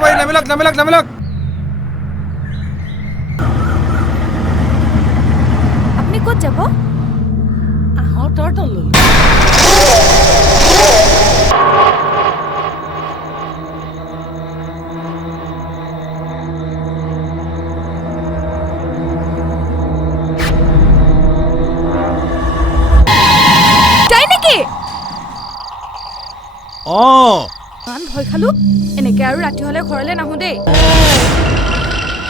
বাড়ি নামিলক আপনি ক'ত যাব আহতৰ তললৈ যাই নেকি ইমান ভয় খালো এনেকে আৰু ৰাতি হলে ঘৰলৈ নাহো দেই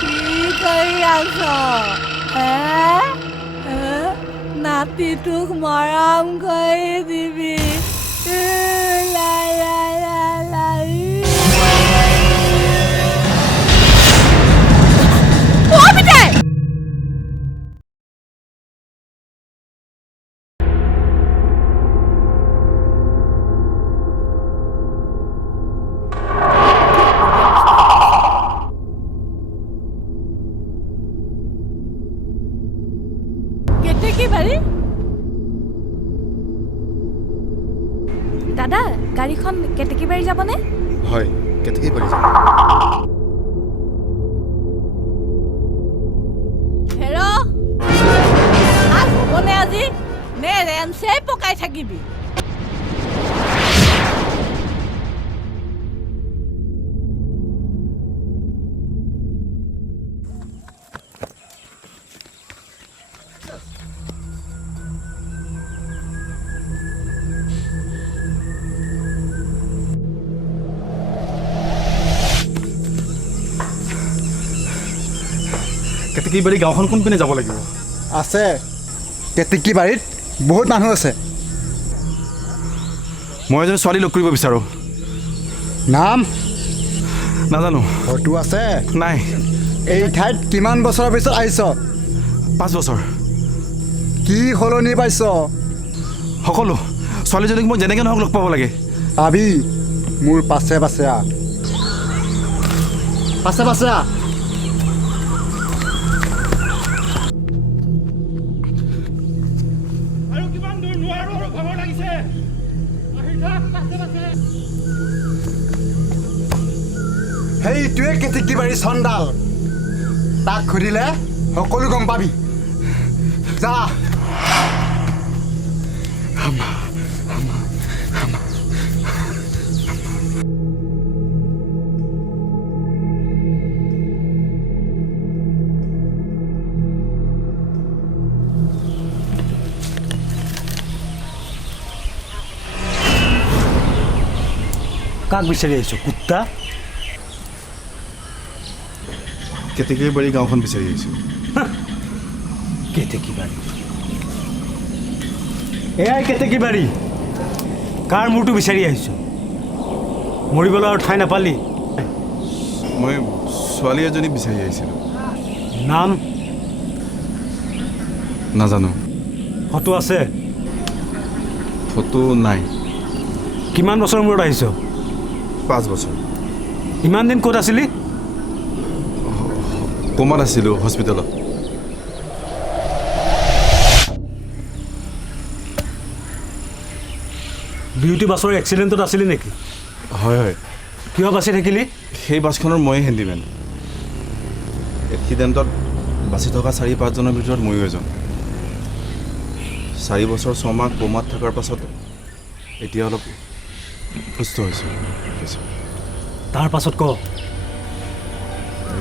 কি কৰি আছ নাতিটোক মৰম কৰি দিবি লা লা লা লা অ পিতাই কেতেকী বাৰী দাদা গাড়ীখন কেতেকী বাৰী যাবনে হয় কেতেকি বাড়ি যাব হেৰ হ'বনে আজি নে ৰেঞ্চে পকাই থাকিবি কেতেকি বাড়ি গাঁওখন কোনপিনে যাব লাগিব আছে কেতেকী বাৰীত বহুত মানুহ আছে মই এজনী ছোৱালী লগ কৰিব বিচাৰোঁ নাম নাজানো ফটো আছে নাই এই ঠাইত কিমান বছৰৰ পিছত আহিছ 5 বছৰ কি সলনি পাইছ সকলো ছোৱালীজনীক মই যেনেকৈ নহওক লগ পাব লাগে পাবি মোৰ পাছে পাছে আহ পাছে আহ সেইটোৱে কেতেকী বাৰী চন্দাল তাক সুধিলে সকলো গম পাবি যা কাক বিচাৰি আহিছো কুত্তা কেতেকি বাড়ি গাঁওখন বিচাৰি আহিছোঁ কেতেকী বাৰী এয়াই কেতেকী বাৰী কাৰ মূৰটো বিচাৰি আহিছো মৰিবলৈ আৰু ঠাই নাপালি মই ছোৱালী এজনী বিচাৰি আহিছিলোঁ নাম নাজানো ফটো আছে ফটো নাই কিমান বছৰৰ মূৰত আহিছ 5 বছৰ ইমান দিন ক'ত আছিলি কোমাত আছিলোঁ হস্পিটেলত বিউটি বাছৰ এক্সিডেণ্টত আছিলি নেকি হয় কিয় বাচি থাকিলি সেই বাছখনৰ ময়ে হেণ্ডিমেন এক্সিডেণ্টত বাচি থকা 4-5 জনৰ ভিতৰত ময়ো এজন 4 বছৰ 6 মাহ কোমাত থকাৰ পাছত এতিয়া অলপ সুস্থ হৈছোঁ তাৰ পাছত ক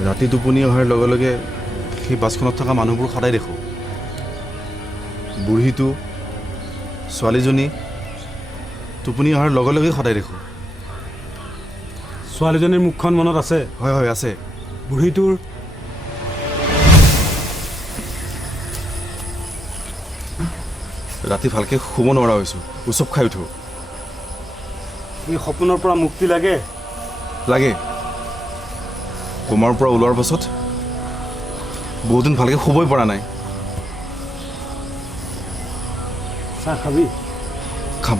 ৰাতি টোপনি অহাৰ লগে লগে সেই বাছখনত থকা মানুহবোৰ সদায় দেখোঁ বুঢ়ীটো ছোৱালীজনী টোপনি অহাৰ লগে লগে সদায় দেখোঁ ছোৱালীজনীৰ মুখখন মনত আছে হয় আছে বুঢ়ীটোৰ ৰাতি ভালকৈ শুব নোৱাৰা হৈছোঁ উচপ খাই উঠোঁ এই সপোনৰ পৰা মুক্তি লাগে কোমাৰ পৰা ওলোৱাৰ পাছত বহুত দিন ভালকৈ শুবই পৰা নাই চাহ খাবি খাম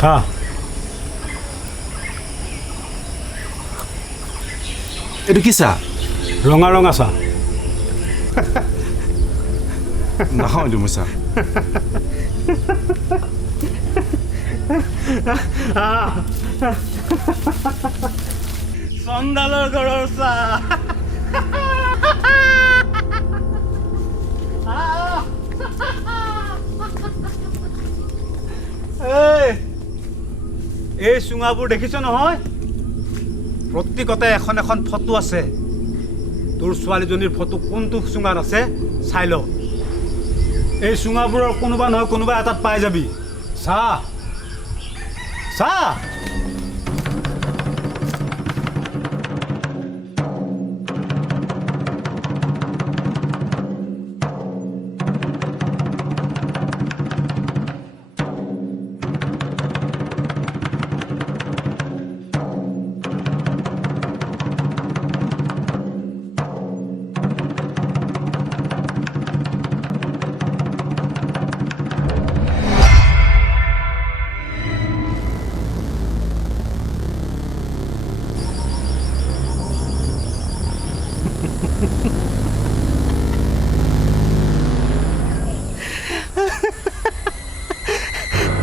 খা এইটো কি চাহ ৰঙা ৰঙা চাহ নাখাওঁ এইটো মই চাহ চন্দালৰ ঘৰৰ চাহ এই চুঙাবোৰ দেখিছ নহয় প্ৰত্যেকতে এখন এখন ফটো আছে তোৰ ছোৱালীজনীৰ ফটো কোনটো চুঙাত আছে চাই ল এই চুঙাবোৰৰ কোনোবা নহয় কোনোবা এটাত পাই যাবি চা চা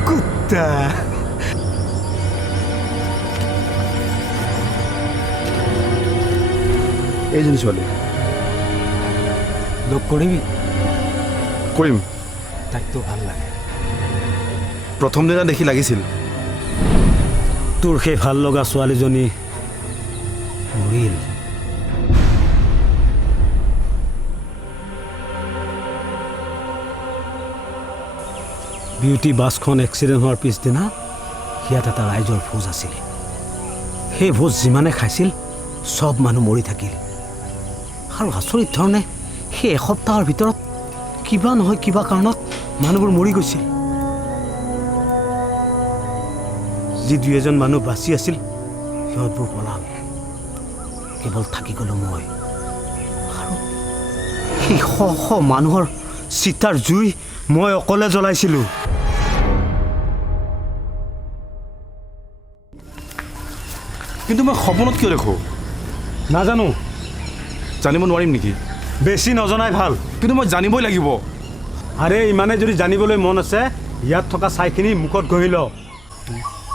কুত্তা এইজনী ছোৱালী লগ কৰিবি কৰিম তাকতো ভাল লাগে প্ৰথম দিনা দেখি লাগিছিল তোৰ সেই ভাল লগা ছোৱালীজনী মৰিল বিউটি বাছখন এক্সিডেণ্ট হোৱাৰ পিছদিনা ইয়াত এটা ৰাইজৰ ভোজ আছিল সেই ভোজ যিমানে খাইছিল চব মানুহ মৰি থাকিল আৰু আচৰিত ধৰণে সেই এসপ্তাহৰ ভিতৰত কিবা নহয় কিবা কাৰণত মানুহবোৰ মৰি গৈছিল যি দুই এজন মানুহ বাচি আছিল সিহঁতবোৰ পলাল কেৱল থাকি গ'লো মই আৰু সেই শ শ মানুহৰ চিতাৰ জুই মই অকলে জ্বলাইছিলোঁ কিন্তু মই সপোনত কিয় দেখোঁ নাজানো জানিব নোৱাৰিম নেকি বেছি নজনাই ভাল কিন্তু মই জানিবই লাগিব আৰে ইমানে যদি জানিবলৈ মন আছে ইয়াত থকা ছাইখিনি মুখত ঘঁহি ল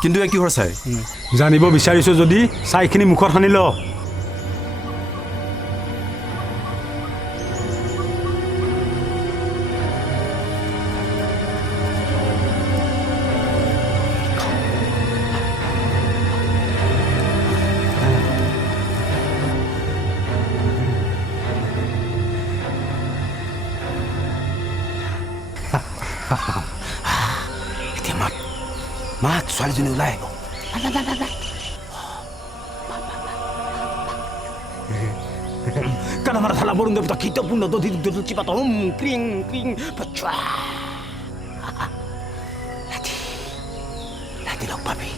কিন্তু এয়া কিহৰ চাই জানিব বিচাৰিছোঁ যদি ছাইখিনি মুখত সানি ল এতিয়া মাত ছোৱালীজনী ওলাই আহিব কানামাৰা থালা বৰুণ দেৱতা কীৰ্তপূৰ্ণ দধি চিপাত ক্ৰিং ক্ৰিং পচোৱা ৰাতি লগ পাবি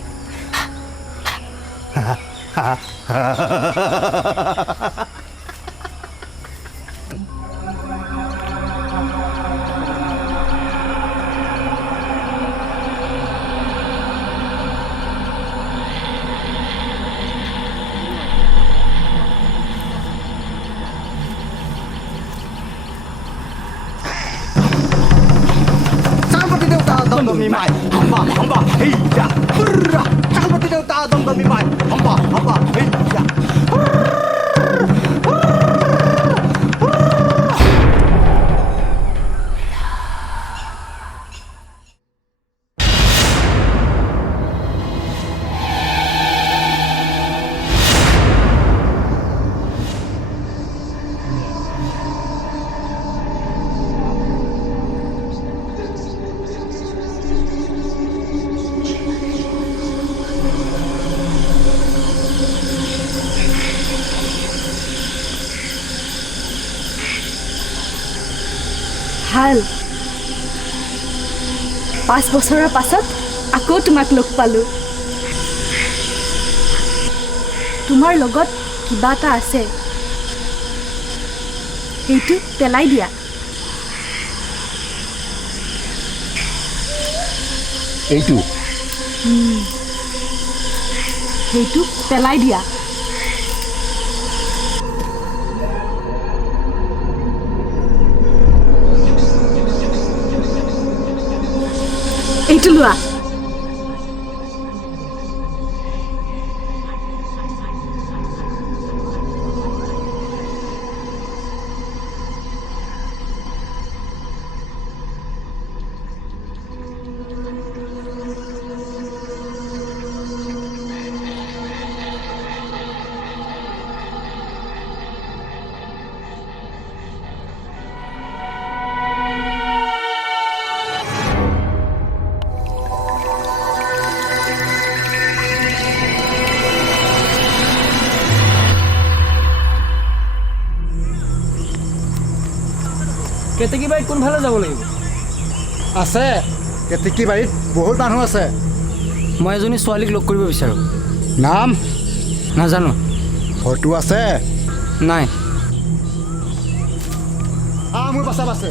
Mimai, hamba, hey ya, hurra! Jangan tidak tahu dong mimai, hamba, hey ya. ভাল 5 বছৰৰ পাছত আকৌ তোমাক লগ পালোঁ তোমাৰ লগত কিবা এটা আছে সেইটো পেলাই দিয়া এইটো সেইটো পেলাই দিয়া। এইটো লোৱা। কেতেকী বাৰীত কোনফালে যাব লাগিব? আছে কেতেকী বাৰীত বহুত মানুহ আছে। মই এজনী ছোৱালীক লগ কৰিব বিচাৰোঁ। নাম নাজানো। ফটো আছে? নাই। মোৰ পাছত আছে।